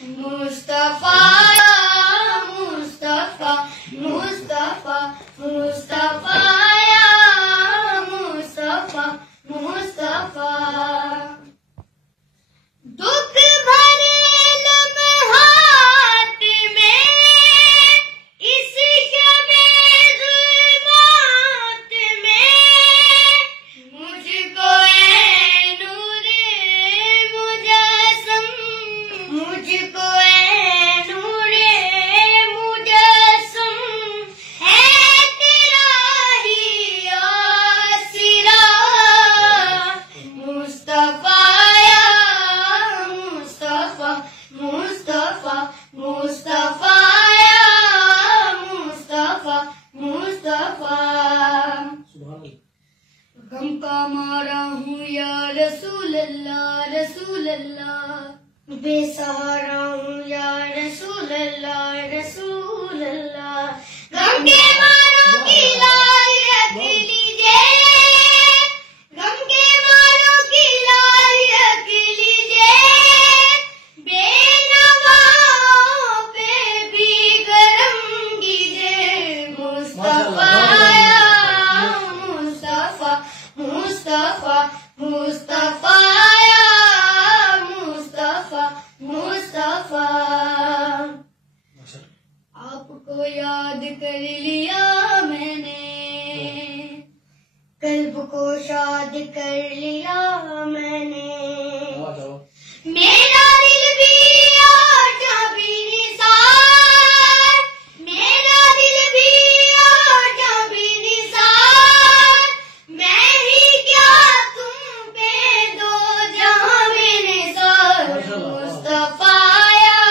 مصطفیٰ مصطفیٰ مصطفیٰ مصطفیٰ یا مصطفیٰ مصطفیٰ دکھ بھرے لمحات میں اس شب ظلمات میں مجھ کو اے نور مجسم مجھ کو اے نور مجسم ہے تیرا ہی آسرا مصطفیٰ یا مصطفیٰ مصطفیٰ مصطفیٰ یا مصطفیٰ مصطفیٰ غم کا مارا ہوں یا رسول اللہ رسول اللہ بے سہارا ہوں یا رسول اللہ رسول اللہ غم کے ماروں کی لاج رکھ لیجیے غم کے ماروں کی لاج رکھ لیجیے بے نواؤں پہ بھی گرم کیجیے مصطفیٰ مصطفیٰ مصطفیٰ مصطفیٰ یا مصطفیٰ مصطفیٰ آپ کو یاد کر لیا میں نے قلب کو شاد کر لیا میں نے میرا دل بھی آجا بھی نثار میرا دل بھی آجا بھی نثار میں ہی کیا تم پہ دو جہاں میں نثار مصطفیٰ یا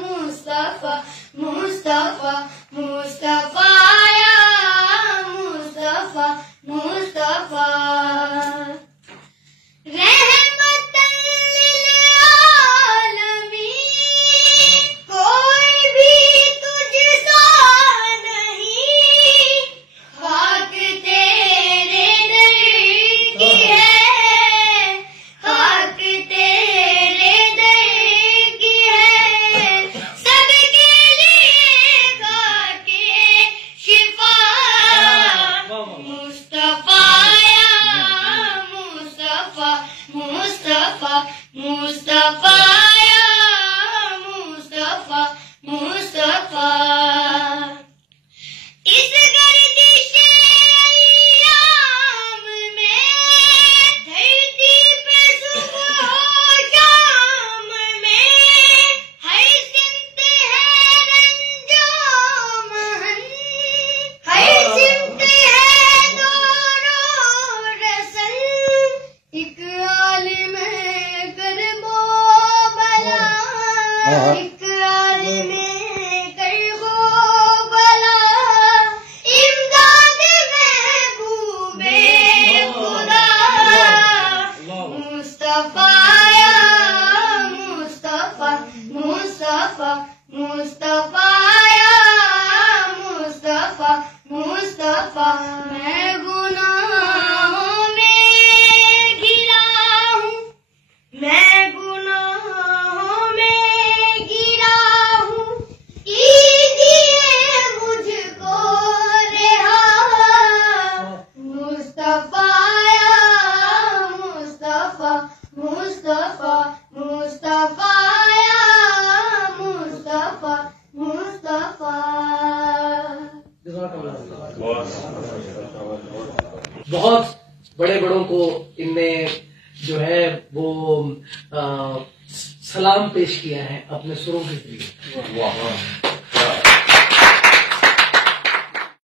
مصطفیٰ مصطفیٰ مصطفیٰ یا مصطفیٰ مصطفیٰ رحمت للعالمین کوئی بھی تجھ سا نہیں خاک تیرے در کی ہے خاک تیرے در کی ہے سب کے لیے خاک شفا مصطفیٰ یا مصطفیٰ مصطفیٰ مصطفیٰ یا مصطفیٰ مصطفیٰ اس گردش ایام میں دھرتی پہ صبح و شام میں ہر سمت ہے رنج و محن ہر سمت ہے دور و رسن ایک عالم کرب و بلا ایک عالم کرب و بلا امداد محبوب خدا مصطفیٰ یا مصطفیٰ مصطفیٰ مصطفیٰ یا مصطفیٰ مصطفیٰ میں گناہوں میں گھرا ہوں میں گناہوں میں گھرا ہوں کیجیے مجھ کو رہا مصطفیٰ یا مصطفیٰ مصطفیٰ مصطفیٰ یا مصطفیٰ مصطفیٰ بہت بڑے بڑوں کو ان نے جو ہے وہ سلام پیش کیا ہے اپنے سروں کے ذریعے.